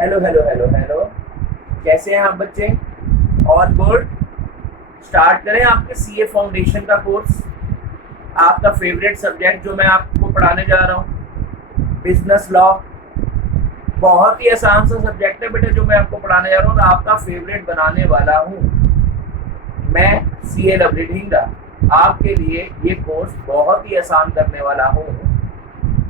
Hello hello hello hello, कैसे हैं आप बच्चे? All good. स्टार्ट करें आपके सीए फाउंडेशन का कोर्स। आपका फेवरेट सब्जेक्ट जो मैं आपको पढ़ाने जा रहा हूँ, बिजनेस लॉ। बहुत ही आसान सा सब्जेक्ट है बेटा जो मैं आपको पढ़ाने जा रहा हूँ और आपका फेवरेट बनाने वाला हूँ मैं, सीए लवली ढींगा। आपके लिए ये कोर्स बहुत ही आसान करने वाला हूँ।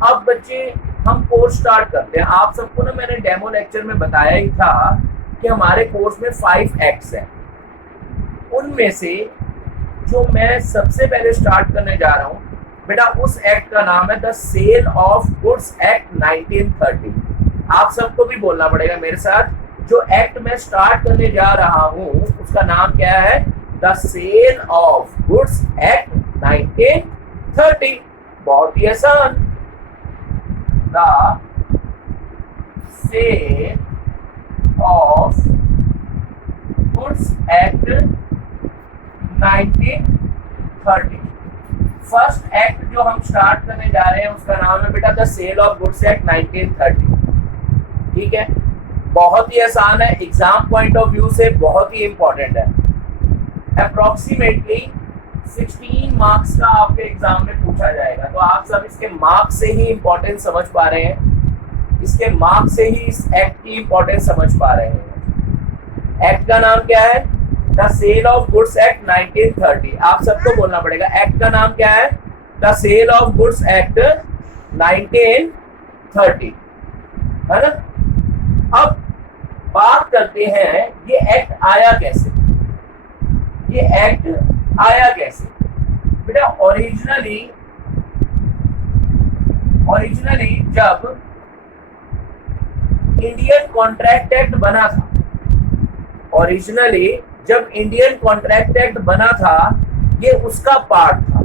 अब बच्चे हम कोर्स स्टार्ट करते हैं। आप सबको ना मैंने डेमो लेक्चर में बताया ही था कि हमारे कोर्स में 5 एक्ट्स हैं। उनमें से जो मैं सबसे पहले स्टार्ट करने जा रहा हूँ बेटा, उस एक्ट का नाम है the sale of goods act 1930। आप सबको भी बोलना पड़ेगा मेरे साथ। जो एक्ट मैं स्टार्ट करने जा रहा हूँ उसका नाम क्या है? The sale of goods act 1930। बहुत ही आसान। The sale of goods act 1930। First act जो हम स्टार्ट करने जा रहे हैं उसका नाम है बेटा the sale of goods act 1930। ठीक है, बहुत ही आसान है, एग्जाम पॉइंट ऑफ व्यू से बहुत ही इंपॉर्टेंट है। अप्रोक्सीमेटली 16 मार्क्स का आपके एग्जाम में पूछा जाएगा, तो आप सब इसके मार्क्स से ही इंपॉर्टेंस समझ पा रहे हैं, इसके मार्क्स से ही इस एक्ट की इंपॉर्टेंस समझ पा रहे हैं। एक्ट का नाम क्या है? The sale of goods act 1930। आप सबको बोलना पड़ेगा, एक्ट का नाम क्या है? The sale of goods act 1930, है ना। अब बात करते हैं ये एक्ट आया कैसे। ये एक्ट आया कैसे बेटा? ओरिजिनली जब इंडियन कॉन्ट्रैक्ट एक्ट बना था, जब इंडियन कॉन्ट्रैक्ट एक्ट बना था, ये उसका पार्ट था।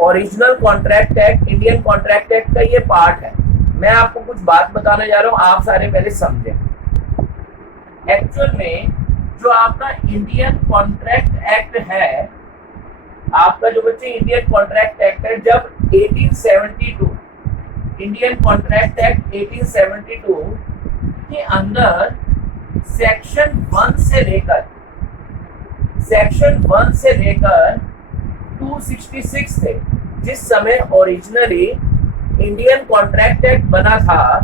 Original contract act, Indian contract act का ये पार्ट है। मैं आपको कुछ बात बताने जा रहा हूं, आप सारे पहले समझें। एक्चुअल में जो आपका इंडियन कॉन्ट्रैक्ट एक्ट है, आपका जो बच्चे इंडियन कॉन्ट्रैक्ट एक्ट है, जब 1872 इंडियन कॉन्ट्रैक्ट एक्ट 1872 के अंदर सेक्शन 1 से लेकर 266 थे। जिस समय ओरिजिनली इंडियन कॉन्ट्रैक्ट एक्ट बना था,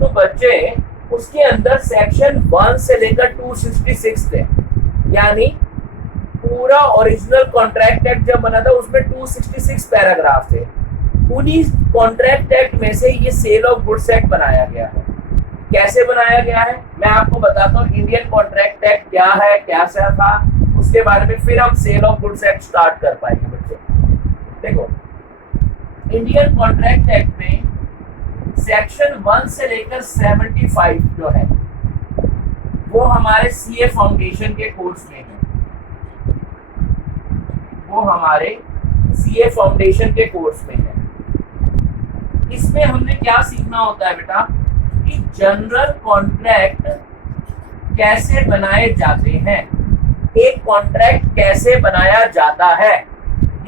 तो बच्चे उसके अंदर सेक्शन 1 से लेकर 266 थे। यानी पूरा ओरिजिनल कॉन्ट्रैक्ट एक्ट जब बना था उसमें 266 पैराग्राफ थे। उन्हीं कॉन्ट्रैक्ट एक्ट में से ये सेल ऑफ गुड्स एक्ट बनाया गया है। कैसे बनाया गया है मैं आपको बताता हूँ। इंडियन कॉन्ट्रैक्ट एक्ट क्या है, कैसा था, उसके बारे में फिर हम sale of goods act start कर पाएंगे बच्चों। देखो, इंडियन कॉन्ट्रैक्ट एक्ट में सेक्शन 1 से लेकर 75 जो है वो हमारे सीए फाउंडेशन के कोर्स में है। वो हमारे सीए फाउंडेशन के कोर्स में है। इसमें हमने क्या सीखना होता है बेटा कि जनरल कॉन्ट्रैक्ट कैसे बनाए जाते हैं, एक कॉन्ट्रैक्ट कैसे बनाया जाता है,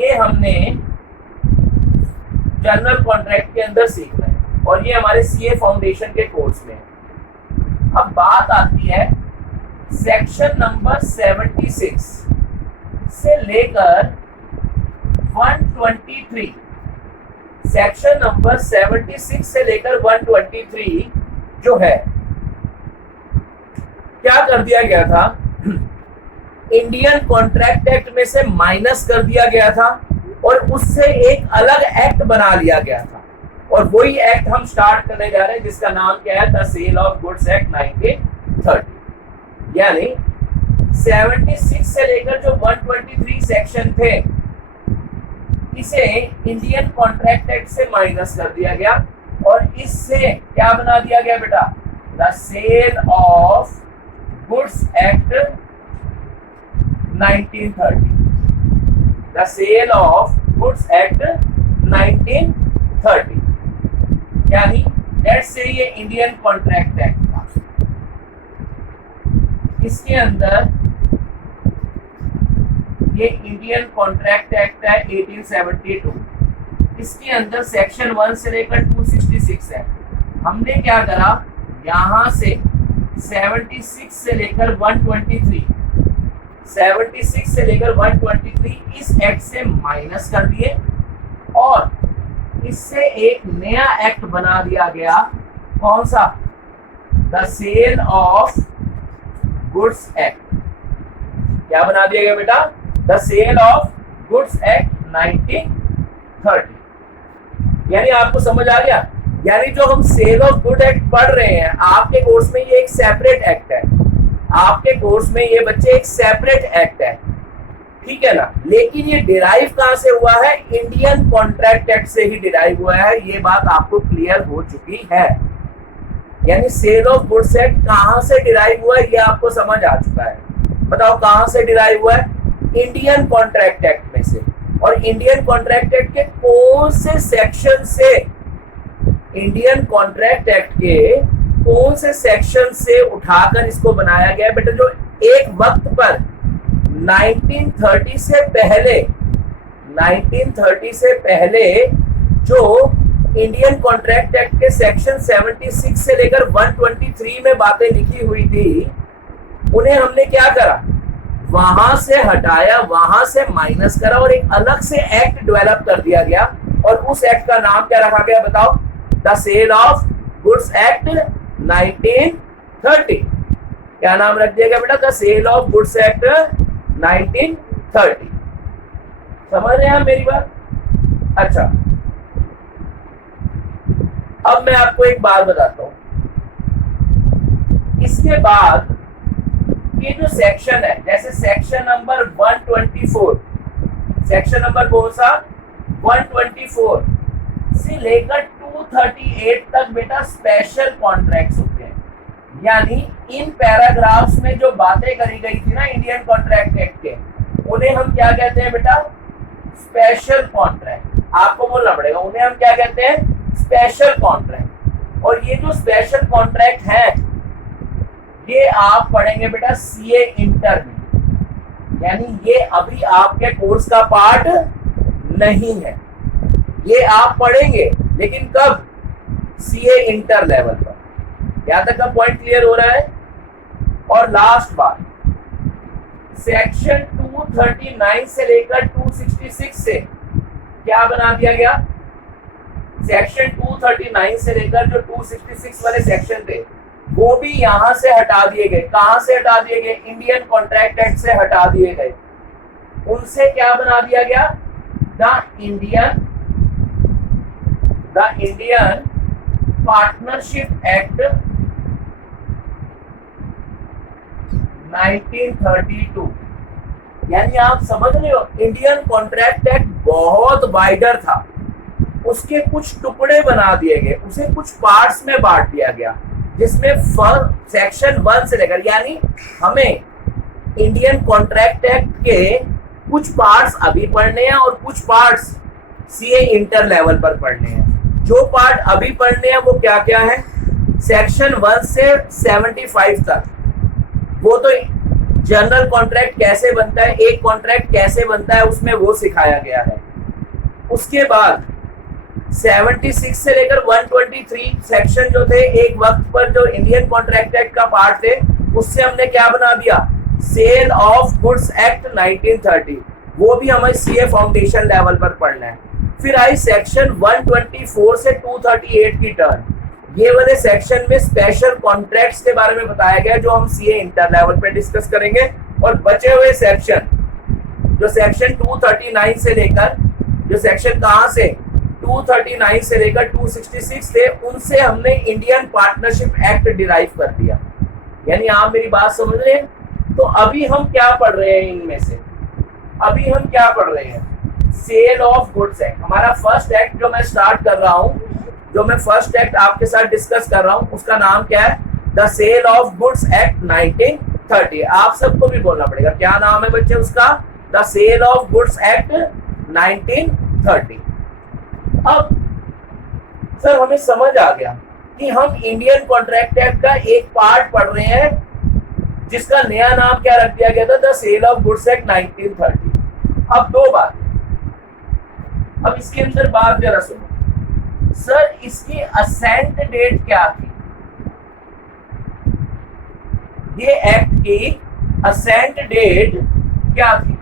ये हमने जनरल कॉन्ट्रैक्ट के अंदर सीखना है और ये हमारे सीए फाउंडेशन के कोर्स में है। अब बात आती है सेक्शन नंबर 76 से लेकर 123, सेक्शन नंबर 76 से लेकर 123 जो है, क्या कर दिया गया था? इंडियन कॉन्ट्रैक्ट एक्ट में से माइनस कर दिया गया था और उससे एक अलग एक्ट बना लिया गया था। और वही एक्ट हम स्टार्ट करने जा रहे हैं जिसका नाम क्या है? The sale of goods act 1930। यानी 76 से लेकर जो 123 सेक्शन थे, इसे इंडियन कॉन्ट्रैक्ट एक्ट से माइनस कर दिया गया और इससे क्या बना दिया गया बेटा? The sale of goods act 1930। The sale of goods act 1930, यानी लेट्स से ये इंडियन कॉन्ट्रैक्ट एक्ट था। इसके अंदर ये इंडियन कॉन्ट्रैक्ट एक्ट है 1872। इसके अंदर सेक्शन 1 से लेकर 266 है। हमने क्या करा, यहां से 76 से लेकर 123, 76 से लेकर 123 इस एक्ट से माइनस कर दिए और इससे एक नया एक्ट बना दिया गया। कौन सा? The sale of goods act. क्या बना दिया गया बेटा? The sale of goods act 1930। यानी आपको समझ आ गया? यानी जो हम सेल ऑफ गुड एक्ट पढ़ रहे हैं आपके कोर्स में, ये एक सेपरेट एक्ट है। आपके कोर्स में ये बच्चे एक सेपरेट एक्ट है, ठीक है ना। लेकिन ये डिराइव कहां से हुआ है? इंडियन कॉन्ट्रैक्ट एक्ट से ही डिराइव हुआ है। ये बात आपको क्लियर हो चुकी है। यानी सेल ऑफ गुड्स एक्ट कहां से डिराइव हुआ है ये आपको समझ आ चुका है। बताओ कहां से डिराइव हुआ है? इंडियन कॉन्ट्रैक्ट एक्ट में से। और इंडियन कॉन्ट्रैक्ट एक्ट के कौन से सेक्शन से, इंडियन कॉन्ट्रैक्ट एक्ट के कौन से सेक्शन से उठाकर इसको बनाया गया है बेटा? जो एक वक्त पर 1930 से पहले, 1930 से पहले जो इंडियन कॉन्ट्रैक्ट एक्ट के सेक्शन 76 से लेकर 123 में बातें लिखी हुई थी, उन्हें हमने क्या करा? वहां से हटाया, वहां से माइनस करा और एक अलग से एक्ट डेवलप कर दिया गया। और उस एक्ट का नाम क्या रखा गया बताओ? The sale of goods act 1930। क्या नाम रख दिया गया बेटा? The sale of goods act 1930। समझ रहे हैं आप मेरी बात? अच्छा, अब मैं आपको एक बात बताता हूं। इसके बाद ये जो सेक्शन है, जैसे सेक्शन नंबर 124, सेक्शन नंबर कौन सा? 124 से लेकर 238 तक बेटा स्पेशल कॉन्ट्रैक्ट्स होते हैं। यानी इन पैराग्राफ्स में जो बातें करी गई थी ना इंडियन कॉन्ट्रैक्ट एक्ट के, उन्हें हम क्या कहते हैं बेटा? Special contract. आपको बोलना पड़ेगा, उन्हें हम क्या कहते हैं? Special contract. और ये जो स्पेशल कॉन्ट्रैक्ट है ये आप पढ़ेंगे बेटा सीए इंटर में। यानी ये अभी आपके कोर्स का पार्ट नहीं है, ये आप पढ़ेंगे लेकिन कब? सीए इंटर लेवल पर। यहां तक का पॉइंट क्लियर हो रहा है? और लास्ट बात, सेक्शन 239 से लेकर 266 से क्या बना दिया गया? सेक्शन 239 से लेकर जो 266 वाले सेक्शन थे वो भी यहां से हटा दिए गए। कहां से हटा दिए गए? इंडियन कॉन्ट्रैक्ट एक्ट से हटा दिए गए। उनसे क्या बना दिया गया? The Indian partnership act 1932। यानी आप समझ रहे हो, इंडियन कॉन्ट्रैक्ट एक्ट बहुत वाइडर था, उसके कुछ टुकड़े बना दिए गए, उसे कुछ पार्ट्स में बांट दिया गया, जिसमें सेक्शन 1 से लेकर, यानी हमें इंडियन कॉन्ट्रैक्ट एक्ट के कुछ पार्ट्स अभी पढ़ने हैं और कुछ पार्ट्स सीए इंटर लेवल पर पढ़ने हैं। जो पार्ट अभी पढ़ने हैं वो क्या क्या है? सेक्शन 1 से 75 तक, वो तो जनरल कॉन्ट्रैक्ट कैसे बनता है, एक कॉन्ट्रैक्ट कैसे बनता है, उसमें वो सिखाया गया है। उसके बाद 76 से लेकर 123 सेक्शन जो थे एक वक्त पर जो इंडियन कॉन्ट्रैक्ट एक्ट का पार्ट थे, उससे हमने क्या बना दिया? Sale of goods act 1930। वो भी हमें सीए फाउंडेशन लेवल पर पढ़ना है। फिर आई सेक्शन 124 से 238 की टर्न। ये वाले सेक्शन में स्पेशल कॉन्ट्रैक्ट्स के बारे में बताया गया जो हम सीए इंटर लेवल पे डिस्कस करेंगे। और बचे हुए सेक्शन, जो सेक्शन 239 से लेकर, जो सेक्शन कहां से 239 से लेकर 266 थे, उनसे हमने इंडियन पार्टनरशिप एक्ट डिराइव कर दिया। यानी आप मेरी बात समझ रहे हैं? तो अभी हम क्या पढ़ रहे हैं इनमें से? अभी हम क्या पढ़ रहे हैं? Sale of goods act. हमारा फर्स्ट एक्ट जो मैं स्टार्ट कर रहा हूं, जो मैं फर्स्ट एक्ट आपके साथ डिस्कस कर रहा हूं, उसका नाम क्या है? The sale of goods act 1930। आप सबको भी बोलना पड़ेगा, क्या नाम है बच्चे उसका? The sale of goods act 1930। अब सर हमें समझ आ गया कि हम इंडियन कॉन्ट्रैक्ट एक्ट का एक पार्ट पढ़ रहे हैं जिसका नया नाम क्या रख दिया गया था? The sale of goods act 1930। अब दो बात, अब इसके अंदर बात जरा सुनो। सर इसकी असेंट डेट क्या थी? ये एक्ट की असेंट डेट क्या थी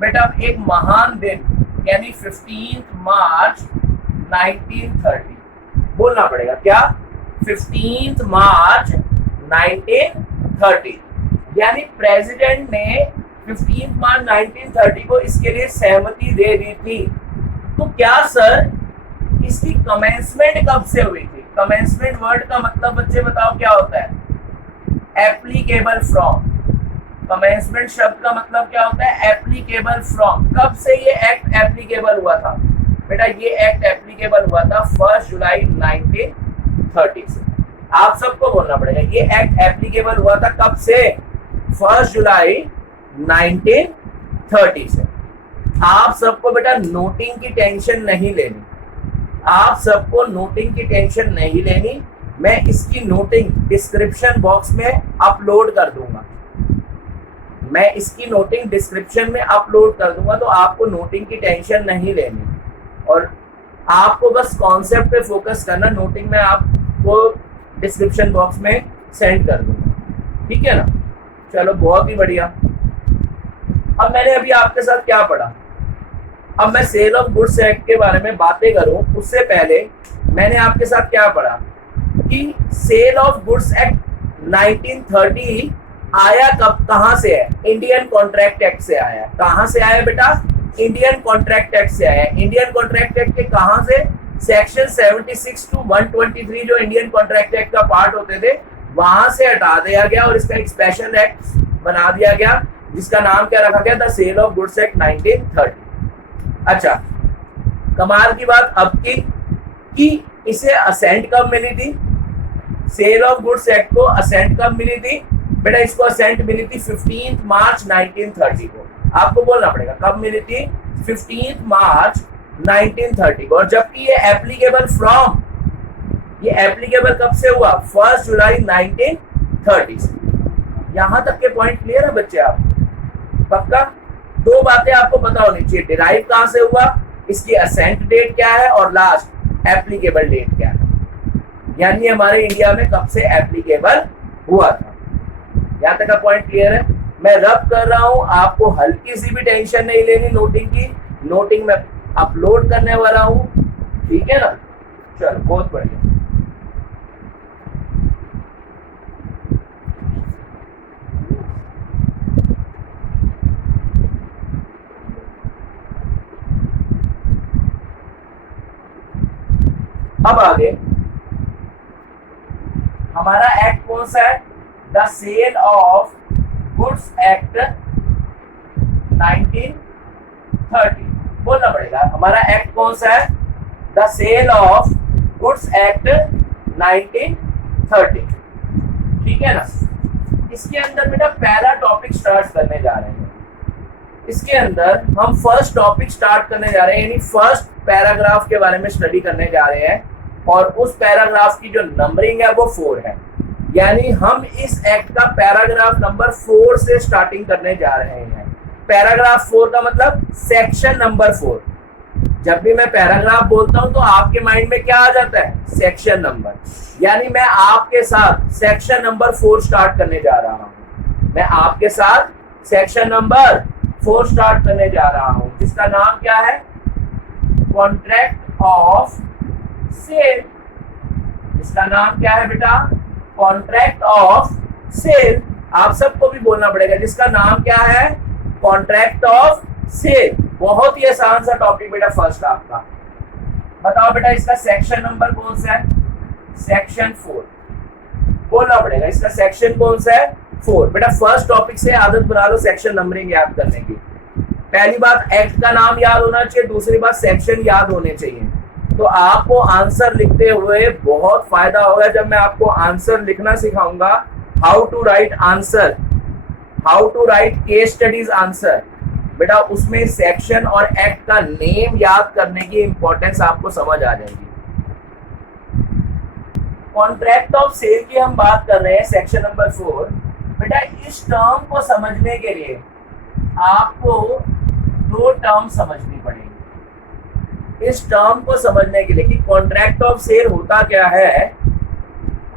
बेटा? एक महान दिन यानी 15 मार्च 1930 बोलना पड़ेगा। क्या? 15 मार्च 1930 यानी प्रेसिडेंट ने 15 मार्च 1930 को इसके लिए सहमति दे दी थी। तो क्या सर इसकी कमेंसमेंट कब से हुई थी? कमेंसमेंट वर्ड का मतलब बच्चे बताओ क्या होता है? Applicable from. कमेंसमेंट शब्द का मतलब क्या होता है? Applicable from. कब से ये एक्ट एप्लीकेबल हुआ था बेटा? ये एक्ट एप्लीकेबल हुआ था 1 जुलाई 1930 से। आप सबको बोलना पड़ेगा ये एक्ट एप्लीकेबल हुआ था कब से? 1 जुलाई 1930 से। आप सबको बेटा नोटिंग की टेंशन नहीं लेनी, आप सबको नोटिंग की टेंशन नहीं लेनी। मैं इसकी नोटिंग डिस्क्रिप्शन बॉक्स में अपलोड कर दूंगा, मैं इसकी नोटिंग डिस्क्रिप्शन में अपलोड कर दूंगा, तो आपको नोटिंग की टेंशन नहीं लेनी और आपको बस कॉन्सेप्ट पे फोकस करना। नोटिंग में आपको डिस्क्रिप्शन बॉक्स में सेंड कर दूंगा, ठीक है ना? चलो बहुत ही बढ़िया। अब मैंने अभी आपके साथ क्या पढ़ा? अब मैं सेल ऑफ गुड्स एक्ट के बारे में बातें करूं उससे पहले मैंने आपके साथ क्या पढ़ा कि सेल ऑफ गुड्स एक्ट 1930 आया कब, कहां से है? इंडियन कॉन्ट्रैक्ट एक्ट से आया। कहां से आया बेटा? इंडियन कॉन्ट्रैक्ट एक्ट से आया। इंडियन कॉन्ट्रैक्ट एक्ट के कहां से? सेक्शन 76 टू 123 जो इंडियन कॉन्ट्रैक्ट एक्ट का पार्ट होते थे वहां से हटा दिया गया और इसका एक स्पेशल एक्ट बना दिया गया जिसका नाम क्या रखा गया? The sale of goods act 1930। अच्छा, कमाल की बात अब की कि इसे असेंट कब मिली थी? सेल ऑफ गुड्स एक्ट को असेंट कब मिली थी बेटा? इसको असेंट मिली थी 15 मार्च 1930 को। आपको बोलना पड़ेगा कब मिली थी? 15 मार्च 1930 को। और जबकि ये एप्लीकेबल फ्रॉम, ये एप्लीकेबल कब से हुआ? 1 जुलाई 1930 से। यहां तक के पॉइंट क्लियर है बच्चे? आप पक्का? दो बातें आपको पता होनी चाहिए, डिराइव कहां से हुआ, इसकी असेंट डेट क्या है और लास्ट एप्लीकेबल डेट क्या है, यानी हमारे इंडिया में कब से एप्लीकेबल हुआ था। यहां तक का पॉइंट क्लियर है? मैं रब कर रहा हूं, आपको हल्की सी भी टेंशन नहीं लेनी नोटिंग की। नोटिंग में अपलोड करने वाला हूं, ठीक है ना? चलो बहुत बढ़िया। अब आगे हमारा एक्ट कौन सा है? The sale of goods act 1930। बोलना पड़ेगा हमारा एक्ट कौन सा है? The sale of goods act 1930, ठीक है ना? इसके अंदर बेटा पहला टॉपिक स्टार्ट करने जा रहे हैं। इसके अंदर हम फर्स्ट टॉपिक स्टार्ट करने जा रहे हैं, यानी फर्स्ट पैराग्राफ के बारे में स्टडी करने जा रहे हैं और उस पैराग्राफ की जो नंबरिंग है वो 4 है, यानी हम इस एक्ट का पैराग्राफ नंबर 4 से स्टार्टिंग करने जा रहे हैं। पैराग्राफ 4 का मतलब सेक्शन नंबर 4। जब भी मैं पैराग्राफ बोलता हूं तो आपके माइंड में क्या आ जाता है? Section number. यानी मैं आपके साथ सेक्शन नंबर 4 स्टार्ट करने जा रहा हूं। मैं आपके साथ सेक्शन नंबर 4 स्टार्ट करने जा रहा हूं जिसका नाम क्या है? Contract of sale. इसका नाम क्या है बेटा? Contract of sale. आप सबको भी बोलना पड़ेगा जिसका नाम क्या है? Contract of sale. बहुत ही आसान सा टॉपिक बेटा फर्स्ट आपका। बताओ बेटा इसका सेक्शन नंबर कौन सा है? सेक्शन 4। बोलना पड़ेगा इसका सेक्शन कौन सा है? 4। बेटा फर्स्ट टॉपिक से आदत बना लो सेक्शन नंबरिंग याद करने की। पहली बात एक्ट का नाम याद होना चाहिए, दूसरी बात सेक्शन याद होने चाहिए। तो आपको आंसर लिखते हुए बहुत फायदा होगा जब मैं आपको आंसर लिखना सिखाऊंगा। How to write answer, how to write case studies answer. बेटा उसमें सेक्शन और एक्ट का नेम याद करने की इंपॉर्टेंस आपको समझ आ जाएगी। कॉन्ट्रैक्ट ऑफ सेल की हम बात कर रहे हैं सेक्शन नंबर 4। बेटा इस टर्म को समझने के लिए आपको 2 टर्म समझनी पड़ेगी। इस टर्म को समझने के लिए कि कॉन्ट्रैक्ट ऑफ सेल होता क्या है,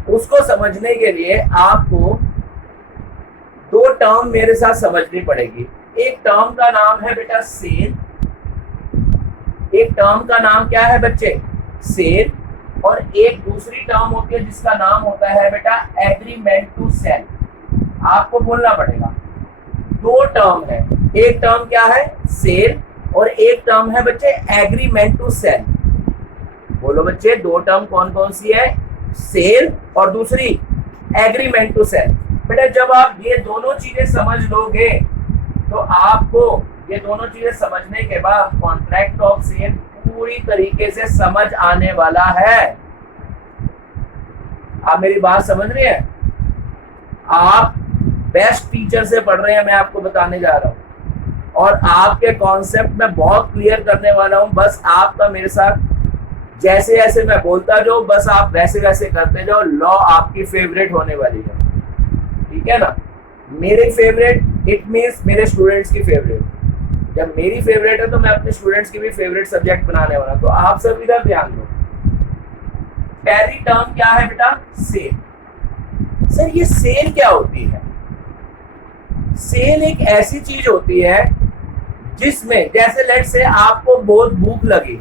उसको समझने के लिए आपको दो टर्म मेरे साथ समझनी पड़ेगी। एक टर्म का नाम है बेटा सेल, एक टर्म का नाम क्या है बच्चे, सेल, और एक दूसरी टर्म होती है जिसका नाम होता है बेटा एग्रीमेंट टू सेल। आपको बोलना पड़ेगा, दो टर्म है, एक टर्म क्या है सेल और एक टर्म है बच्चे एग्रीमेंट टू सेल। बोलो बच्चे, दो टर्म कौन कौन सी है, सेल और दूसरी एग्रीमेंट टू सेल। बेटा जब आप ये दोनों चीजें समझ लोगे तो आपको ये दोनों चीजें समझने के बाद कॉन्ट्रैक्ट ऑफ सेल पूरी तरीके से समझ आने वाला है। आप मेरी बात समझ रहे हैं? आप बेस्ट टीचर से पढ़ रहे हैं, मैं आपको बताने जा रहा हूं, और आपके कॉन्सेप्ट में बहुत क्लियर करने वाला हूं। बस आपका मेरे साथ जैसे जैसे मैं बोलता जाऊं, बस आप वैसे वैसे करते जाओ। लॉ आपकी फेवरेट होने वाली है, ठीक है ना? मेरी फेवरेट इट मीन्स मेरे स्टूडेंट्स की फेवरेट। जब मेरी फेवरेट है तो मैं अपने स्टूडेंट्स की भी फेवरेट सब्जेक्ट बनाने वाला। तो आप सब इधर ध्यान दो। पहली टर्म क्या है बेटा, सेल। सर ये सेल क्या होती है? सेल एक ऐसी चीज होती है जिसमें, जैसे लेट से आपको बहुत भूख लगी,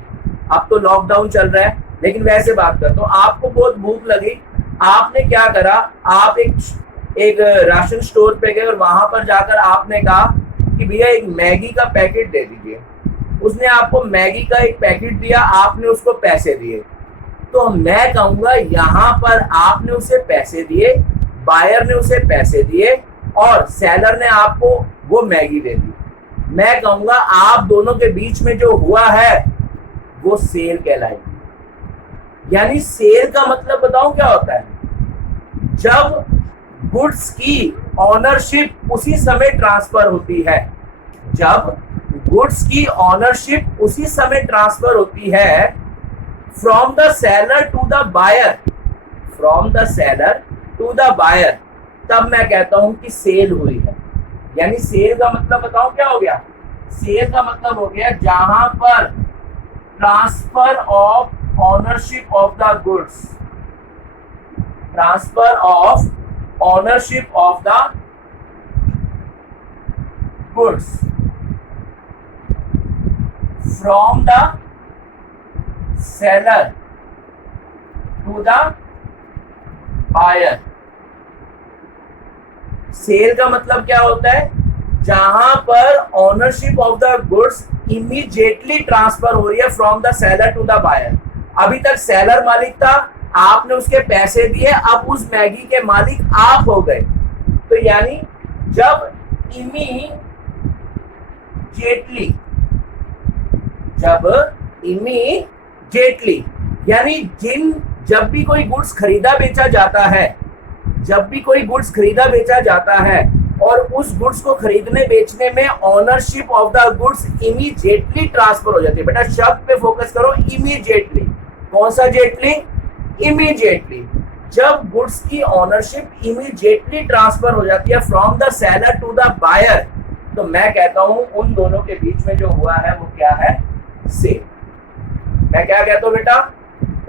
अब तो लॉकडाउन चल रहा है लेकिन वैसे बात करता हूं, आपको बहुत भूख लगी, आपने क्या करा, आप एक राशन स्टोर पे गए और वहां पर जाकर आपने कहा कि भैया एक मैगी का पैकेट दे दीजिए। उसने आपको मैगी का एक पैकेट दिया, आपने उसको पैसे दिए। तो मैं कहूंगा यहाँ पर आपने उसे पैसे दिए, बायर ने उसे पैसे दिए और सेलर ने आपको वो मैगी दे दी। मैं कहूंगा आप दोनों के बीच में जो हुआ है वो सेल कहलाएगी। यानी सेल का मतलब बताऊं क्या होता है, जब गुड्स की ऑनरशिप उसी समय ट्रांसफर होती है, जब गुड्स की ऑनरशिप उसी समय ट्रांसफर होती है from the seller to the buyer, from the seller to the buyer, तब मैं कहता हूं कि सेल हुई है। यानी सेल का मतलब बताओ क्या हो गया, सेल का मतलब हो गया जहां पर transfer of ownership of the goods, transfer of ownership of the goods from the seller to the buyer। Sale का मतलब क्या होता है, जहां पर ownership of the goods immediately transfer हो रही है from the seller to the buyer. अभी तक सेलर मालिक था, आपने उसके पैसे दिए, अब उस मैगी के मालिक आप हो गए। तो यानी जब इमीडिएटली यानी जब भी कोई गुड्स खरीदा बेचा जाता है, जब भी कोई गुड्स खरीदा बेचा जाता है और उस गुड्स को खरीदने बेचने में ownership of the goods immediately transfer हो जाती है। बेटा शब्द पे फोकस करो, इमीडिएटली। कौन सा जेटली, इमीडिएटली। जब गुड्स की ऑनरशिप इमीडिएटली ट्रांसफर हो जाती है from the seller to the buyer, तो मैं कहता हूं उन दोनों के बीच में जो हुआ है वो क्या है, सेल। मैं क्या कहता हूं बेटा,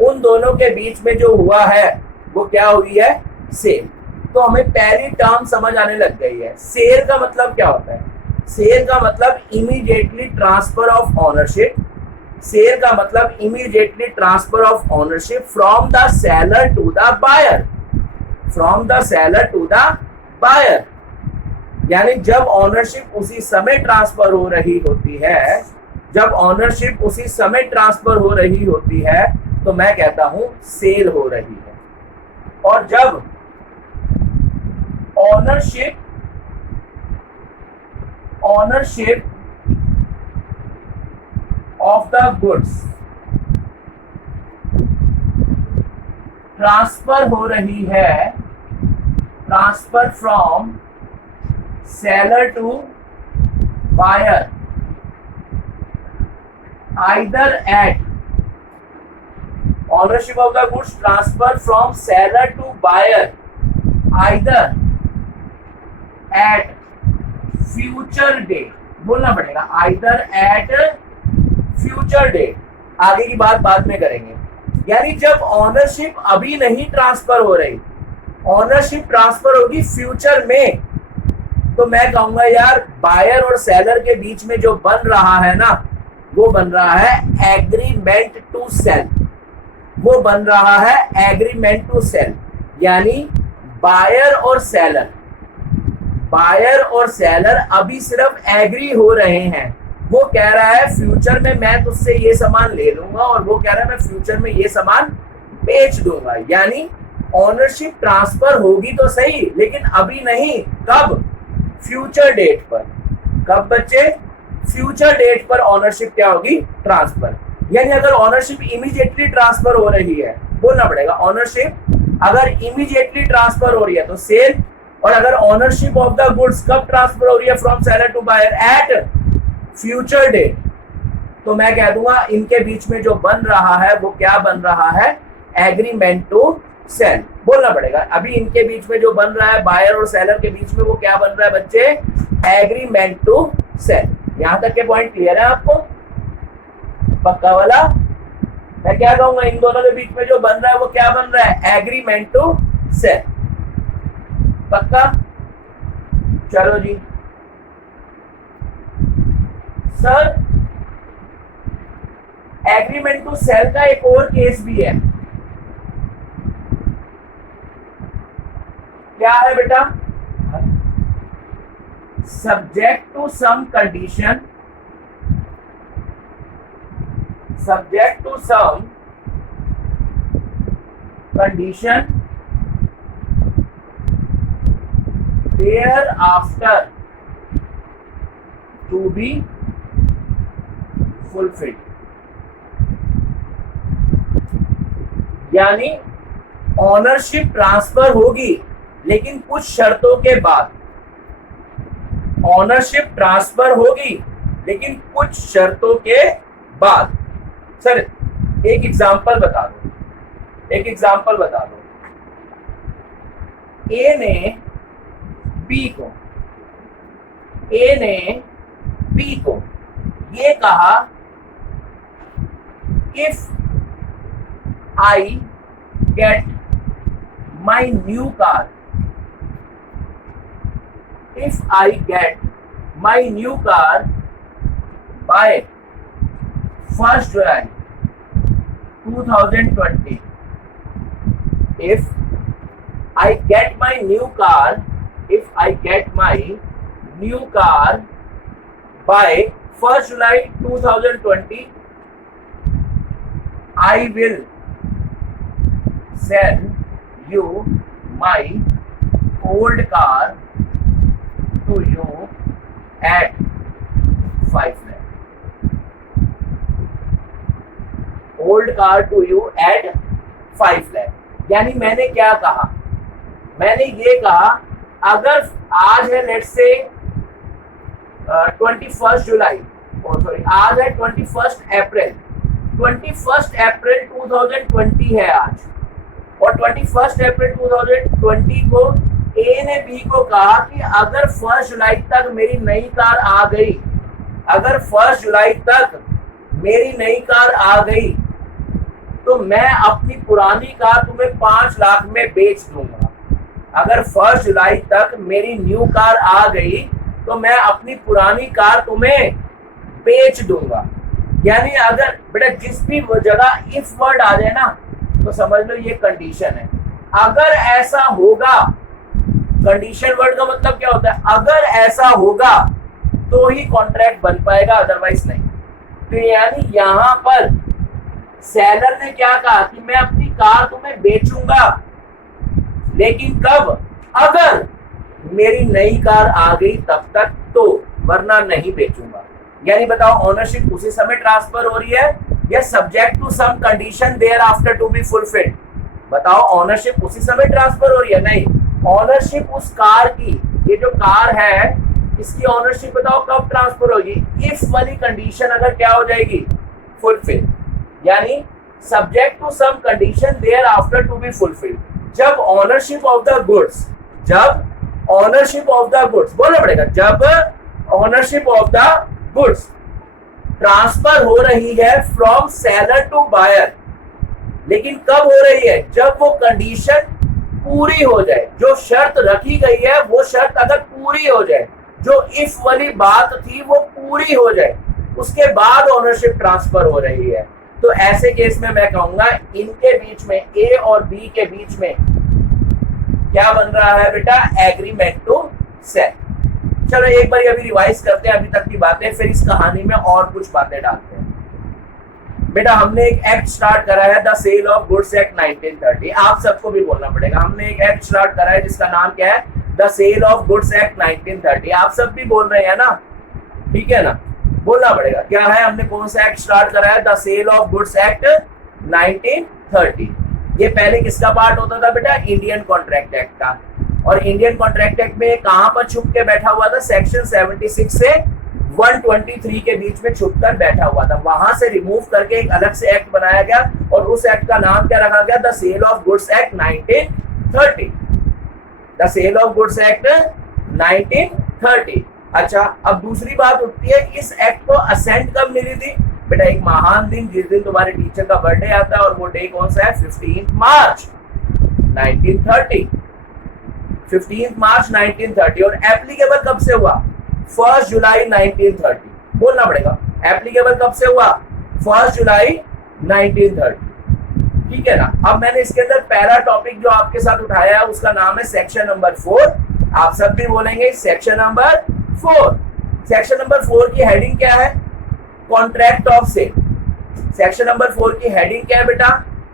उन दोनों के बीच में जो हुआ है वो क्या हुई है, सेल। तो हमें पहली टर्म समझ आने लग गई है। सेल का मतलब क्या होता है, सेल का मतलब immediately transfer of ownership, sale का मतलब immediately transfer of ownership from the seller to the buyer, from the seller to the buyer. यानी जब ऑनरशिप उसी समय ट्रांसफर हो रही होती है, जब ऑनरशिप उसी समय ट्रांसफर हो रही होती है तो मैं कहता हूं सेल हो रही है। और जब ownership of the goods transfer हो रही है, transfer from seller to buyer, either at ownership of the goods transfer from seller to buyer either at future date, बोलना पड़ेगा either at future date, आगे की बात बाद में करेंगे। यानी जब ऑनरशिप अभी नहीं ट्रांसफर हो रही, ऑनरशिप ट्रांसफर होगी फ्यूचर में, तो मैं कहूंगा यार बायर और सेलर के बीच में जो बन रहा है ना, वो बन रहा है एग्रीमेंट टू सेल। वो बन रहा है एग्रीमेंट टू सेल, यानी बायर और सेलर अभी सिर्फ एग्री हो रहे हैं। वो कह रहा है फ्यूचर में मैं तुझसे ये सामान ले लूंगा और वो कह रहा है मैं फ्यूचर में ये सामान बेच दूंगा। यानी ओनरशिप ट्रांसफर होगी तो सही, लेकिन अभी नहीं। कब? फ्यूचर डेट पर। कब बच्चे? फ्यूचर डेट पर ओनरशिप क्या होगी? ट्रांसफर। यानी अगर ओनरशिप इमीडिएटली ट्रांसफर हो रही है, बोलना पड़ेगा ओनरशिप अगर इमीडिएटली ट्रांसफर हो रही है तो सेल, और अगर ओनरशिप ऑफ द गुड्स कब ट्रांसफर हो रही है from seller to buyer? At future date. तो मैं कह दूंगा इनके बीच में जो बन रहा है वो क्या बन रहा है? Agreement to sale. बोलना पड़ेगा अभी इनके बीच में जो बन रहा है बायर और सेलर के बीच में वो क्या बन रहा है बच्चे? Agreement to sale. यहां तक के पॉइंट क्लियर है आपको? पक्का वाला? मैं क्या कहूंगा, इन दोनों के बीच में जो बन रहा है वो क्या बन रहा है? Agreement to sale. पक्का? चलो जी सर, एग्रीमेंट टू सेल का एक और केस भी है। क्या है बेटा? Subject to some condition, subject to some condition thereafter to be fulfilled। यानी ओनरशिप ट्रांसफर होगी लेकिन कुछ शर्तों के बाद। ओनरशिप ट्रांसफर होगी लेकिन कुछ शर्तों के बाद। सर एक एग्जांपल बता दो, एक एग्जांपल बता दो। ए ने बी को ये कहा if I get my new car, if I get my new car by 1st July 2020, if I get my new car by 1st July 2020, I will sell you my old car to you at 5 lakh। Old car to you at 5 lakh। यानी मैंने क्या कहा? मैंने ये कहा अगर आज है लेट्स से 21 जुलाई, सॉरी आज है 21 अप्रैल 2020 है आज, और 21 अप्रैल 2020 को ए ने बी को कहा कि अगर 1 जुलाई तक मेरी नई कार आ गई, अगर 1 जुलाई तक मेरी नई कार आ गई तो मैं अपनी पुरानी कार तुम्हें 5 लाख में बेच दूंगा। अगर 1 जुलाई तक मेरी न्यू कार आ गई तो मैं अपनी पुरानी कार तुम्हें बेच दूंगा। यानी अगर बेटा जिस भी जगह इफ वर्ड आ जाए ना तो समझ लो ये कंडीशन है। अगर ऐसा होगा, कंडीशन वर्ड का मतलब क्या होता है? अगर ऐसा होगा तो ही कॉन्ट्रैक्ट बन पाएगा, अदरवाइज नहीं। तो यानी यहां पर सेलर ने क्या कहा कि मैं अपनी कार तुम्हें बेचूंगा, लेकिन कब? अगर मेरी नई कार आ गई तब तक, तो वरना नहीं बेचूंगा। यानी बताओ ओनरशिप उसी समय ट्रांसफर हो रही है या subject to some condition thereafter to be fulfilled? बताओ ओनरशिप उसी समय ट्रांसफर हो रही है? नहीं, ओनरशिप उस कार की, ये जो कार है इसकी ओनरशिप बताओ कब ट्रांसफर होगी? इफ वाली कंडीशन अगर क्या हो जाएगी? फुलफिल। यानी subject to some condition thereafter to be fulfilled. जब ओनरशिप ऑफ द गुड्स, जब ओनरशिप ऑफ द गुड्स, बोलना पड़ेगा, जब ownership of the goods transfer हो रही है फ्रॉम सेलर टू बायर, लेकिन कब हो रही है? जब वो कंडीशन पूरी हो जाए, जो शर्त रखी गई है वो शर्त अगर पूरी हो जाए। जो इफ वाली बात थी वो पूरी हो जाए, उसके बाद ओनरशिप ट्रांसफर हो रही है, तो ऐसे केस में मैं कहूंगा इनके बीच में, ए और बी के बीच में क्या बन रहा है बेटा, एग्रीमेंट टू सेल। चलो एक बार अभी रिवाइज करते हैं अभी तक की बातें, फिर इस कहानी में और कुछ बातें डालते हैं। बेटा हमने एक एक्ट स्टार्ट करा है, the sale of goods act 1930। आप सबको भी बोलना पड़ेगा, हमने एक एक्ट स्टार्ट करा है जिसका नाम क्या है, the sale of goods act 1930। आप सब भी बोल रहे हैं ना, ठीक है ना, बोलना पड़ेगा क्या है, हमने कौन सा एक्ट स्टार्ट करा है, the sale of goods act 1930। ये पहले किसका पार्ट होता था बेटा, इंडियन कॉन्ट्रैक्ट एक्ट का। और इंडियन कॉन्ट्रैक्ट एक्ट में कहां पर छुप के बैठा हुआ था, सेक्शन 76 से 123 के बीच में छुप कर बैठा हुआ था। वहां से रिमूव करके एक अलग से एक्ट बनाया गया और उस एक्ट का नाम क्या रखा गया, the sale of goods act 1930। The sale of goods act 1930। अच्छा, अब दूसरी बात उठती है, इस एक्ट को असेंट कब मिली थी बेटा, एक महान दिन, जिस दिन तुम्हारे टीचर का बर्थडे आता है, और वो डे कौन सा है, 15 मार्च 1930। 15 मार्च 1930। और एप्लीकेबल कब से हुआ, 1 जुलाई 1930। बोलना पड़ेगा, एप्लीकेबल कब से हुआ, 1 जुलाई 1930। ठीक है ना। अब मैंने इसके अंदर पहला टॉपिक जो आपके साथ उठाया है उसका नाम है सेक्शन नंबर 4। आप सब भी बोलेंगे सेक्शन नंबर 4। सेक्शन नंबर 4 की हेडिंग क्या है, contract of sale. Section number 4 की हेडिंग क्या है बेटा,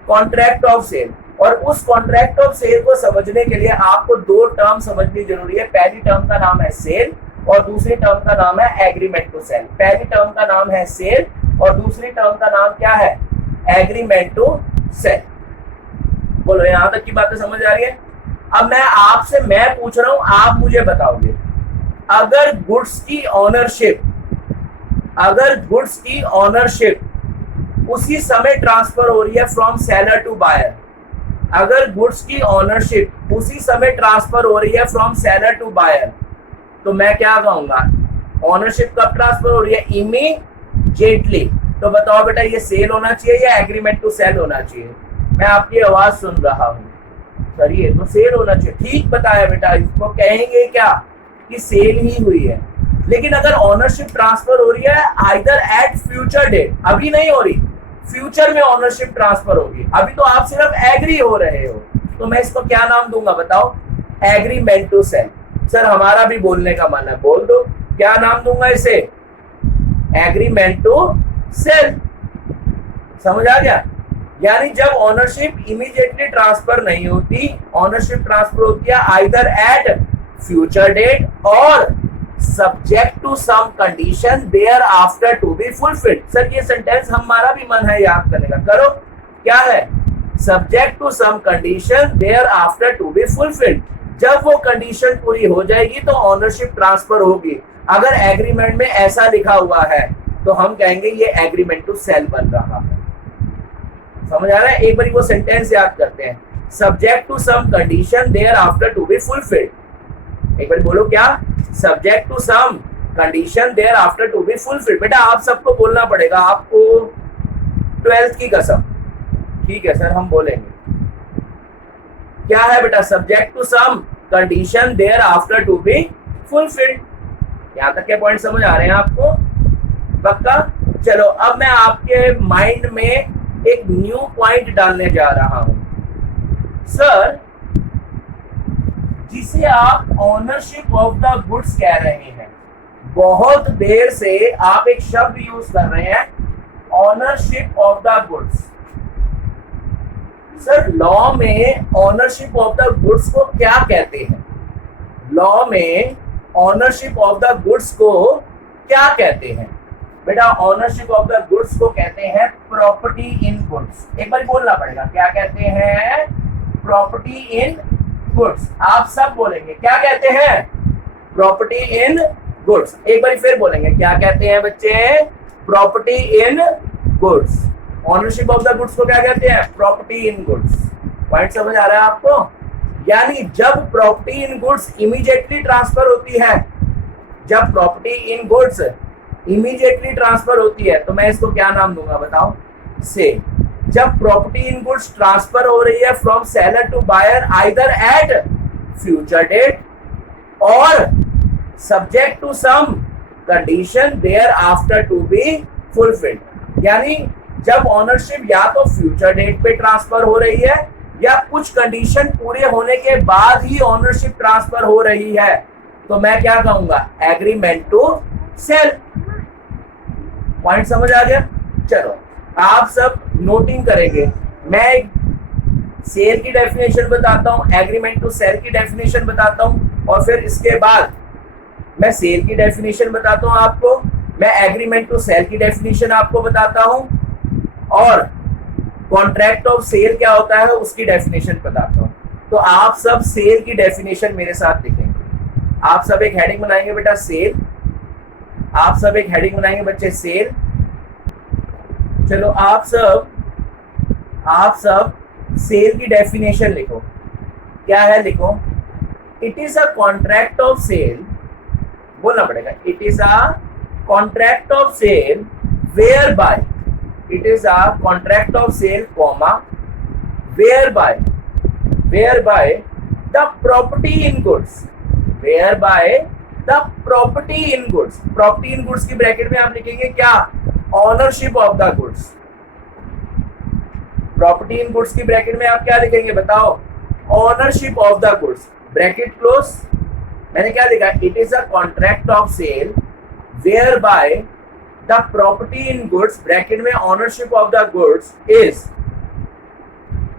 कॉन्ट्रैक्ट ऑफ सेल। और उस कॉन्ट्रैक्ट ऑफ सेल को समझने के लिए आपको दो टर्म समझनी जरूरी है। पहली टर्म का नाम है सेल और दूसरी टर्म का नाम है एग्रीमेंट टू सेल। पहली टर्म का नाम है सेल और दूसरी टर्म का नाम क्या है, एग्रीमेंट टू सेल। बोलो यहां तक की बातें समझ आ रही है। अब मैं आपसे मैं पूछ रहा हूं, आप मुझे बताओगे, अगर गुड्स की ऑनरशिप उसी समय ट्रांसफर हो रही है फ्रॉम सेलर टू बायर, अगर गुड्स की ऑनरशिप उसी समय ट्रांसफर हो रही है फ्रॉम सेलर टू बायर, तो मैं क्या कहूंगा, ऑनरशिप कब ट्रांसफर हो रही है, इमीडिएटली। तो बताओ बेटा ये सेल होना चाहिए या एग्रीमेंट टू सेल होना चाहिए। मैं आपकी आवाज सुन रहा हूं, सर ये तो सेल होना चाहिए। ठीक बताया बेटा, इसको कहेंगे क्या कि सेल ही हुई है। लेकिन अगर ऑनरशिप ट्रांसफर हो रही है आइदर एट फ्यूचर डेट, अभी नहीं हो रही, फ्यूचर में ऑनरशिप ट्रांसफर होगी, अभी तो आप सिर्फ एग्री हो रहे हो, तो मैं इसको क्या नाम दूंगा बताओ, एग्रीमेंट टू सेल। सर हमारा भी बोलने का मन है, बोल दो, क्या नाम दूंगा इसे, एग्रीमेंट टू सेल। समझ आ गया। यानी जब ऑनरशिप इमीडिएटली ट्रांसफर नहीं होती, ऑनरशिप ट्रांसफर होती है आइदर एट फ्यूचर डेट और subject to some condition thereafter to be fulfilled. Sir ये सेंटेंस हमारा भी मन है याद करने का, करो, क्या है, subject to some condition thereafter to be fulfilled. जब वो कंडीशन पूरी हो जाएगी तो ऑनरशिप ट्रांसफर होगी। अगर एग्रीमेंट में ऐसा लिखा हुआ है तो हम कहेंगे ये एग्रीमेंट टू सेल बन रहा है। समझ आ रहा है। एक बार वो सेंटेंस याद करते हैं, subject to some condition thereafter to be fulfilled. एक बार बोलो क्या, subject to some condition thereafter to be fulfilled. बेटा आप सबको बोलना पड़ेगा, आपको 12th की कसम। ठीक है सर हम बोलेंगे, क्या है बेटा, subject to some condition thereafter to be fulfilled. यहां तक के पॉइंट समझ आ रहे हैं आपको, पक्का। चलो अब मैं आपके माइंड में एक न्यू पॉइंट डालने जा रहा हूं। सर जिसे आप ऑनरशिप ऑफ द गुड्स कह रहे हैं, बहुत देर से आप एक शब्द यूज कर रहे हैं, ownership of the goods. Sir law में ऑनरशिप ऑफ द गुड्स को क्या कहते हैं, लॉ में ऑनरशिप ऑफ द गुड्स को क्या कहते हैं। बेटा ऑनरशिप ऑफ द गुड्स को कहते हैं प्रॉपर्टी इन गुड्स। एक बार बोलना पड़ेगा, क्या कहते हैं, प्रॉपर्टी इन गुड्स। आप सब बोलेंगे क्या कहते हैं, प्रॉपर्टी इन गुड्स। एक बार फिर बोलेंगे, क्या कहते हैं बच्चे, property in goods. Ownership of the goods को क्या कहते हैं, प्रॉपर्टी इन गुड्स। पॉइंट समझ आ रहा है आपको। यानी जब property in goods immediately transfer होती है, जब property in goods immediately transfer होती है तो मैं इसको क्या नाम दूंगा बताओ, सेल। जब प्रॉपर्टी इन गुड्स ट्रांसफर हो रही है from seller to buyer either at future date और subject to some condition thereafter to be fulfilled। यानी जब ऑनरशिप या तो फ्यूचर डेट पे ट्रांसफर हो रही है या कुछ कंडीशन पूरे होने के बाद ही ऑनरशिप ट्रांसफर हो रही है, तो मैं क्या कहूंगा, एग्रीमेंट टू सेल। पॉइंट समझ आ गया? चलो आप सब नोटिंग करेंगे। मैं एक सेल की डेफिनेशन बताता हूं, एग्रीमेंट टू सेल की डेफिनेशन बताता हूं, और फिर इसके बाद मैं सेल की डेफिनेशन बताता हूं आपको, मैं एग्रीमेंट टू सेल की डेफिनेशन आपको बताता हूं, और कॉन्ट्रैक्ट ऑफ सेल क्या होता है उसकी डेफिनेशन बताता हूं। तो आप सब सेल की डेफिनेशन मेरे साथ लिखेंगे। आप सब एक हेडिंग बनाएंगे बेटा सेल, आप सब एक हेडिंग बनाएंगे बच्चे सेल। चलो आप सब सेल की डेफिनेशन लिखो। क्या है? लिखो, it is a contract of sale, बोलना पड़ेगा, it is a contract of sale whereby, it is a contract of sale comma whereby the property in goods, whereby the property in goods, property in goods की bracket में आप लिखेंगे क्या, ownership of the goods. Property in goods की bracket में आप क्या लिखेंगे बताओ, ownership of the goods, bracket close. मैंने क्या लिखा, it is a contract of sale whereby the property in goods, bracket में ownership of the goods is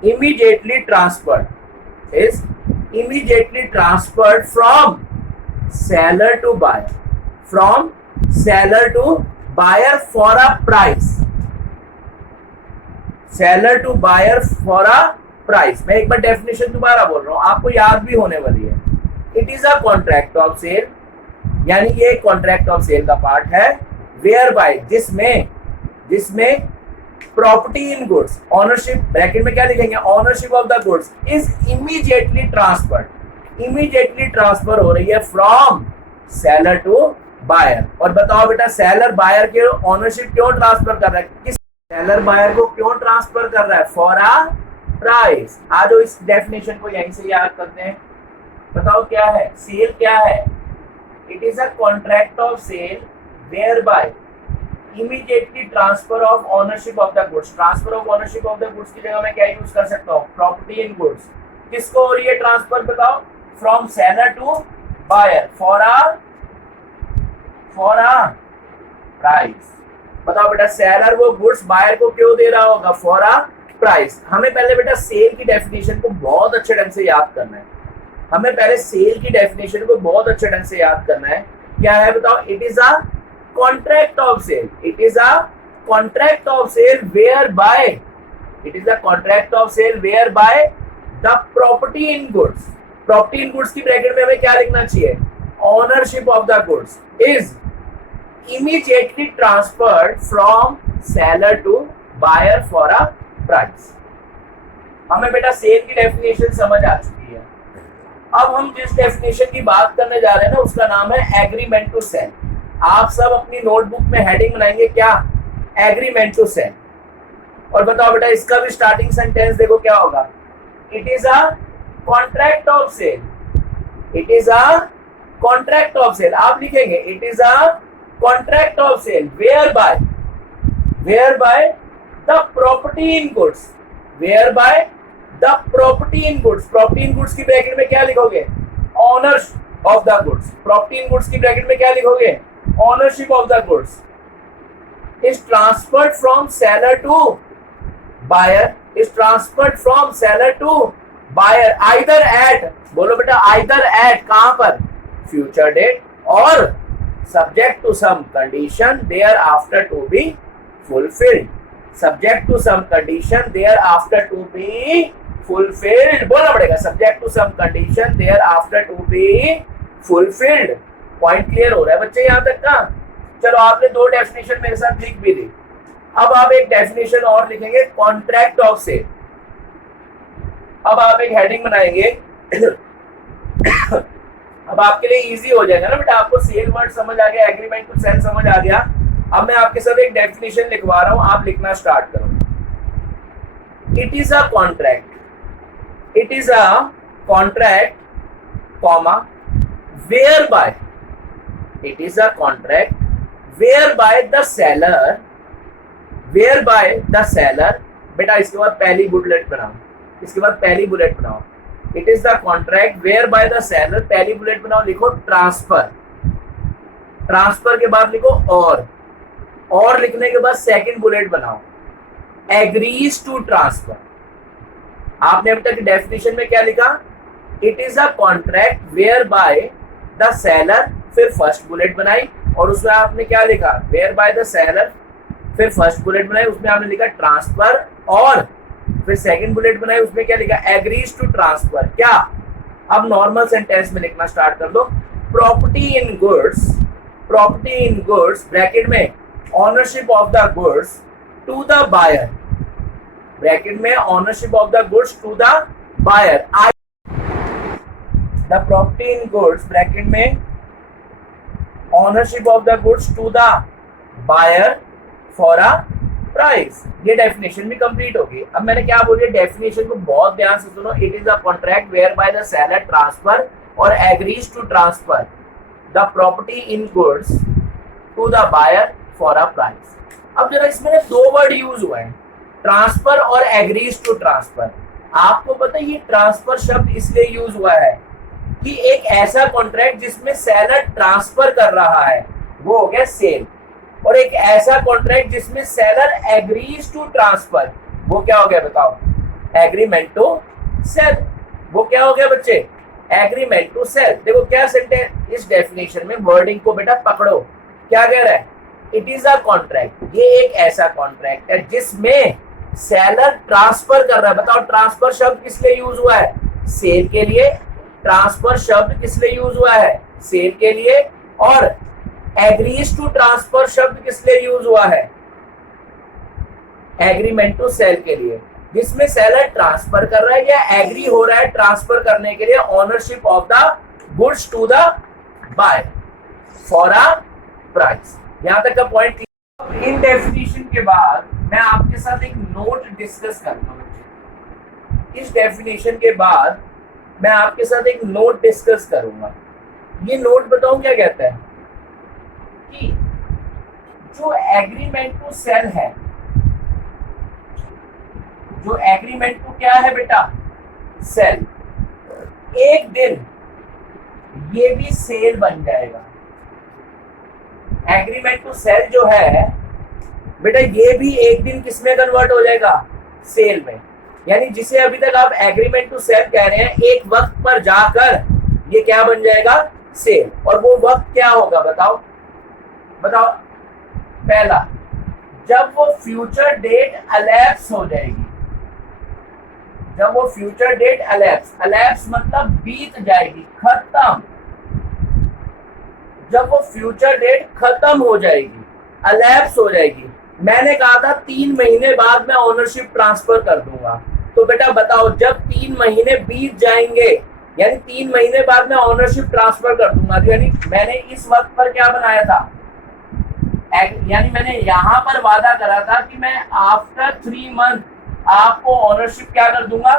immediately transferred from seller to buyer, from seller to buyer for a price, seller to buyer for a price। मैं एक बार definition दोबारा बोल रहा हूं, आपको याद भी होने वाली है। It is a contract of sale, यानी ये कॉन्ट्रैक्ट ऑफ सेल का पार्ट है, वेयर बाय जिसमें property in goods, ownership bracket में क्या लिखेंगे, ownership of the goods is immediately transfer हो रही है फ्रॉम सेलर टू बायर। और बताओ बेटा, सेलर बायर के ऑनरशिप क्यों ट्रांसफर कर रहा है, किस सेलर बायर को क्यों ट्रांसफर कर रहा है, फॉर अ प्राइस। आज इस डेफिनेशन को यहीं से याद करते हैं। बताओ क्या है, सेल क्या है, it is a contract of sale whereby immediately transfer of ownership of the goods, transfer of ownership of the goods की जगह मैं क्या यूज कर सकता हूँ, प्रॉपर्टी इन गुड्स। किसको हो रही है ट्रांसफर बताओ, from seller to buyer for a price. बताओ बेटा, सेलर वो गुड्स बायर को क्यों दे रहा होगा, फॉर अ प्राइस। हमें पहले बेटा सेल की डेफिनेशन को बहुत अच्छे ढंग से याद करना है, हमें पहले सेल की डेफिनेशन को बहुत अच्छे ढंग से याद करना है। क्या है बताओ, it is a contract of sale, it is a contract of sale whereby the property in goods, property in goods की ब्रैकेट में हमें क्या लिखना चाहिए, ownership of the goods is immediately transferred from seller to buyer for a price। हमें बेटा cell की definition समझ आ चुकी है। अब हम जिस डेफिनेशन की बात करने जा रहे हैं ना, उसका नाम है एग्रीमेंट टू सेल। आप सब अपनी नोटबुक में हेडिंग बनाएंगे क्या, एग्रीमेंट टू सेल। और बताओ बेटा, इसका भी स्टार्टिंग सेंटेंस देखो क्या होगा, it is a contract of sale, it is a contract of sale. आप लिखेंगे it is a contract of sale whereby the property in goods, whereby the property in goods. Property in goods की bracket में क्या लिखोगे, owners of the goods. Property in goods की bracket में क्या लिखोगे, ownership of the goods is transferred from seller to buyer, either at, बोलो बेटा, either at कहां पर, फ्यूचर डेट, और subject to some condition thereafter to be fulfilled, बोलना पड़ेगा, subject to some condition thereafter to be fulfilled। Point clear हो रहा है बच्चे यहाँ तक का? चलो आपने दो डेफिनेशन मेरे साथ लिख भी दी, अब आप एक डेफिनेशन और लिखेंगे, कॉन्ट्रैक्ट ऑफ सेल। अब आप एक हेडिंग बनाएंगे अब आपके लिए इजी हो जाएगा ना बेटा, आपको सेल वर्ड समझ आ गया, एग्रीमेंट टू सेल समझ आ गया। अब मैं आपके साथ एक डेफिनेशन लिखवा रहा हूं, आप लिखना स्टार्ट करो। It is a contract comma whereby it is a contract whereby the seller, बेटा इसके बाद पहली बुलेट बनाओ, इसके बाद पहली बुलेट बनाओ, it is the contract whereby the seller, पहली बुलेट बनाओ, लिखो ट्रांसफर, ट्रांसफर के बाद लिखो और लिखने के बाद सेकंड बुलेट बनाओ, एग्रीज टू ट्रांसफर। आपने अभी तक डेफिनेशन में क्या लिखा, it is a contract whereby the seller, फिर फर्स्ट बुलेट बनाई और उसमें आपने क्या लिखा, वेयर बाय द सेलर, फिर फर्स्ट बुलेट बनाई उसमें आपने लिखा ट्रांसफर, और फिर सेकंड बुलेट बनाई उसमें क्या लिखा, एग्रीज टू ट्रांसफर। क्या, अब नॉर्मल सेंटेंस में लिखना स्टार्ट कर दो। प्रॉपर्टी इन गुड्स ब्रैकेट में ownership of the goods to the buyer, bracket में ownership of the goods to the buyer, the property in goods bracket में ownership of the goods to the buyer for a price. ये definition भी complete होगी। अब मैंने क्या बोली, definition को बहुत ध्यान से सुनो। It is a contract whereby the seller transfer और agrees to transfer the property in goods to the buyer for a price. अब जरा इसमें दो वर्ड यूज हुए हैं, ट्रांसफर और एग्रीज टू ट्रांसफर। आपको पता है ये ट्रांसफर शब्द इसलिए यूज हुआ है कि एक ऐसा कॉन्ट्रैक्ट जिसमें सेलर ट्रांसफर कर रहा है वो हो गया सेल, और एक ऐसा कॉन्ट्रैक्ट जिसमें सेलर एग्रीज टू ट्रांसफर वो क्या हो गया बताओ, एग्रीमेंट टू सेल। वो क्या हो गया बच्चे, एग्रीमेंट टू सेल। देखो क्या सेंटेंस, इस डेफिनेशन में वर्डिंग को बेटा पकड़ो, क्या कह रहा है, इट इज अ कॉन्ट्रैक्ट, ये एक ऐसा कॉन्ट्रैक्ट है जिसमें सेलर ट्रांसफर कर रहा है। बताओ ट्रांसफर शब्द किस लिए यूज हुआ है, सेल के लिए। ट्रांसफर शब्द किस लिए यूज हुआ है, सेल के लिए। और एग्रीज टू ट्रांसफर शब्द किस लिए यूज हुआ है, एग्रीमेंट टू सेल के लिए, जिसमें सेलर ट्रांसफर कर रहा है या एग्री हो रहा है ट्रांसफर करने के लिए ownership of the goods to the buyer for a price. यहां तक का पॉइंट। इन डेफिनेशन के बाद मैं आपके साथ एक नोट डिस्कस करता हूं। इस डेफिनेशन के बाद मैं आपके साथ एक नोट डिस्कस करूंगा। ये नोट बताऊं क्या कहता है कि जो एग्रीमेंट टू सेल है, जो एग्रीमेंट टू क्या है बेटा, सेल, एक दिन ये भी सेल बन जाएगा। एग्रीमेंट टू सेल जो है बेटा ये भी एक दिन किसमें कन्वर्ट हो जाएगा, सेल में। यानी जिसे अभी तक आप एग्रीमेंट टू सेल कह रहे हैं, एक वक्त पर जाकर ये क्या बन जाएगा, सेल। और वो वक्त क्या होगा बताओ, बताओ। पहला, जब वो फ्यूचर डेट अलैप्स हो जाएगी, जब वो फ्यूचर डेट अलैप्स मतलब बीत जाएगी, खत्म। जब वो फ्यूचर डेट खत्म हो जाएगी, अलैप्स हो जाएगी। मैंने कहा था 3 महीने बाद मैं ओनरशिप ट्रांसफर कर दूंगा, तो बेटा बताओ जब 3 महीने बीत जाएंगे, यानी 3 महीने बाद मैं ओनरशिप ट्रांसफर कर दूंगा, यानी मैंने इस वक्त पर क्या बनाया था, यानी मैंने यहां पर वादा करा था कि मैं आफ्टर 3 मंथ आपको ओनरशिप क्या कर दूंगा,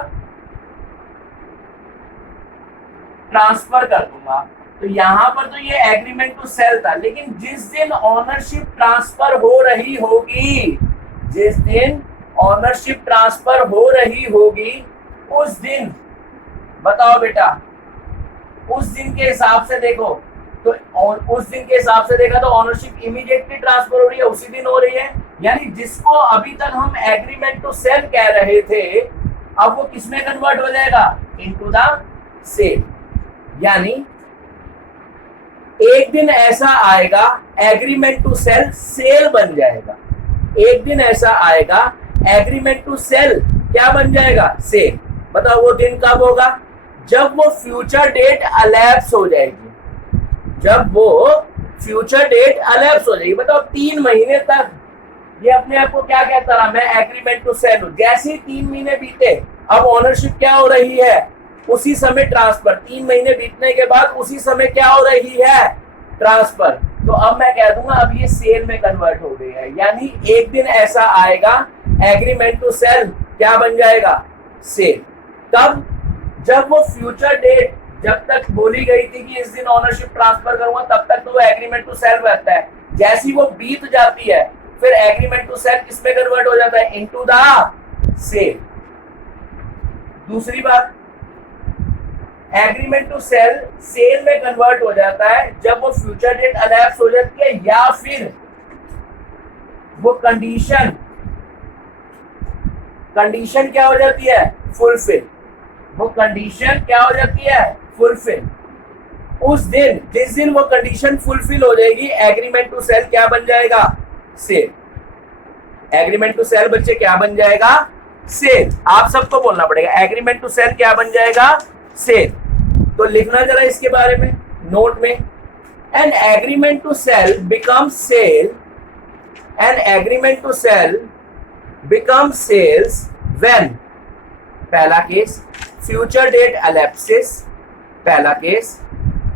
ट्रांसफर कर दूंगा। तो यहां पर तो ये एग्रीमेंट टू सेल था, लेकिन जिस दिन ओनरशिप ट्रांसफर हो रही होगी, जिस दिन ओनरशिप ट्रांसफर हो रही होगी, उस दिन बताओ बेटा, उस दिन के हिसाब से देखो तो उस दिन के हिसाब से देखा तो ओनरशिप इमीडिएटली ट्रांसफर हो रही है, उसी दिन हो रही है। यानी जिसको अभी तक हम एग्रीमेंट टू सेल कह रहे थे, अब वो किसमें कन्वर्ट हो जाएगा, इनटू द सेल। यानी एक दिन ऐसा आएगा एग्रीमेंट टू सेल सेल बन जाएगा, एक दिन ऐसा आएगा एग्रीमेंट टू सेल क्या बन जाएगा, सेल। बताओ वो दिन कब होगा, जब वो फ्यूचर डेट अलैप्स हो जाएगी, जब वो फ्यूचर डेट अलैप्स हो जाएगी। बताओ 3 महीने तक ये अपने आप को क्या कहता रहा, मैं एग्रीमेंट टू सेल हूं। जैसे ही 3 महीने बीते, अब ओनरशिप क्या हो रही है, उसी समय ट्रांसफर। 3 महीने बीतने के बाद उसी समय क्या हो रही है, ट्रांसफर। तो अब मैं कह दूंगा अब ये सेल में कन्वर्ट हो गई है। यानी एक दिन ऐसा आएगा एग्रीमेंट टू सेल क्या बन जाएगा, सेल। तब जब वो फ्यूचर डेट जब तक बोली गई थी कि इस दिन ओनरशिप ट्रांसफर करूंगा तब तक तो वो एग्रीमेंट टू सेल रहता है। जैसी वो बीत जाती है फिर एग्रीमेंट टू सेल किसमें कन्वर्ट हो जाता है, इनटू द सेल। दूसरी बात, एग्रीमेंट टू सेल सेल में कन्वर्ट हो जाता है जब वो फ्यूचर डेट अलैप्स हो जाती है या फिर वो कंडीशन क्या हो जाती है, फुलफिल। वो कंडीशन क्या हो जाती है, फुलफिल। उस दिन जिस दिन वो कंडीशन फुलफिल हो जाएगी एग्रीमेंट टू सेल क्या बन जाएगा, सेल। एग्रीमेंट टू सेल बच्चे क्या बन जाएगा, सेल। आप सबको बोलना पड़ेगा एग्रीमेंट टू सेल क्या बन जाएगा, सेल। तो लिखना जरा इसके बारे में नोट में, an agreement to sell becomes sale, an agreement to sell becomes sales when, पहला केस फ्यूचर डेट elapses, पहला केस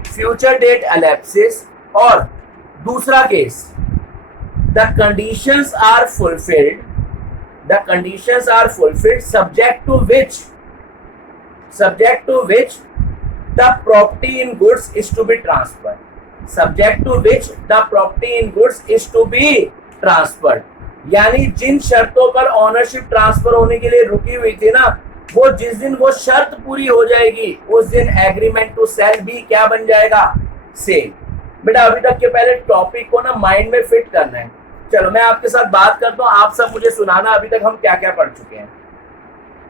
फ्यूचर डेट elapses, और दूसरा case the conditions are fulfilled, the conditions are fulfilled subject to which the property in goods is to be transferred, subject to which the property in goods is to be transferred। यानी जिन शर्तों पर ownership transfer होने के लिए रुकी हुई थी ना, वो जिस दिन वो शर्त पूरी हो जाएगी उस दिन एग्रीमेंट टू सेल भी क्या बन जाएगा, सेल। बेटा अभी तक के पहले टॉपिक को ना माइंड में फिट करना है। चलो मैं आपके साथ बात करता हूँ, आप सब मुझे सुनाना अभी तक हम क्या क्या पढ़ चुके हैं।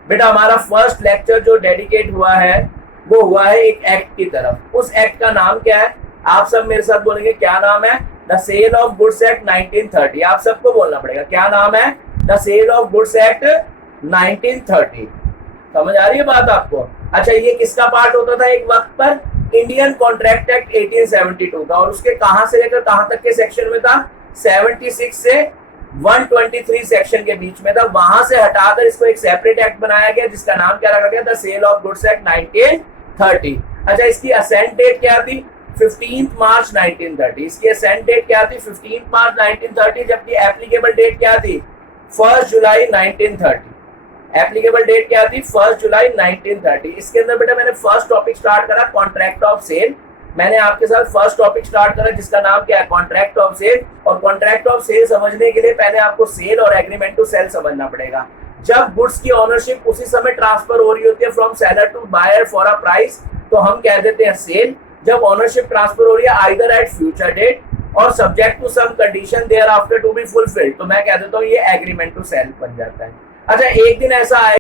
बेटा हमारा फर्स्ट लेक्चर जो डेडिकेट हुआ है वो हुआ है एक एक्ट की तरफ। उस एक्ट का नाम क्या है, आप सब मेरे साथ बोलेंगे क्या नाम है, the sale of goods act 1930। आप सबको बोलना पड़ेगा क्या नाम है, the sale of goods act 1930। समझ आ रही है बात आपको। अच्छा ये किसका पार्ट होता था एक वक्त पर, इंडियन कॉन्ट्रैक्ट एक्ट 1872 का, और उसके कहां से लेकर कहां तक के सेक्शन में था, 76 से 123 सेक्शन के बीच में था। वहां से हटाकर इसको एक सेपरेट एक्ट बनाया गया जिसका नाम क्या रखा गया, the sale of goods act 1930। अच्छा इसकी असेंट डेट क्या थी, 15 मार्च 1930। इसकी असेंट डेट क्या थी, 15 मार्च 1930, जबकि एप्लीकेबल डेट क्या थी, 1 जुलाई 1930। एप्लीकेबल डेट क्या थी, 1 जुलाई 1930। इसके अंदर बेटा मैंने फर्स्ट टॉपिक स्टार्ट करा कॉन्ट्रैक्ट ऑफ सेल। मैंने आपके साथ फर्स्ट टॉपिक स्टार्ट करा जिसका नाम क्या है, कॉन्ट्रैक्ट ऑफ सेल। और कॉन्ट्रैक्ट ऑफ सेल समझने के लिए पहले आपको सेल और एग्रीमेंट टू सेल समझना पड़ेगा। जब गुड्स की ओनरशिप उसी समय ट्रांसफर हो रही होती है from seller to buyer for a price, तो हम कह देते हैं सेल। जब ओनरशिप ट्रांसफर हो रही है आइदर एट फ्यूचर डेट और subject to some condition thereafter to be fulfilled, तो मैं कह देता हूँ ये एग्रीमेंट टू सेल बन जाता है। अच्छा एक दिन ऐसा आए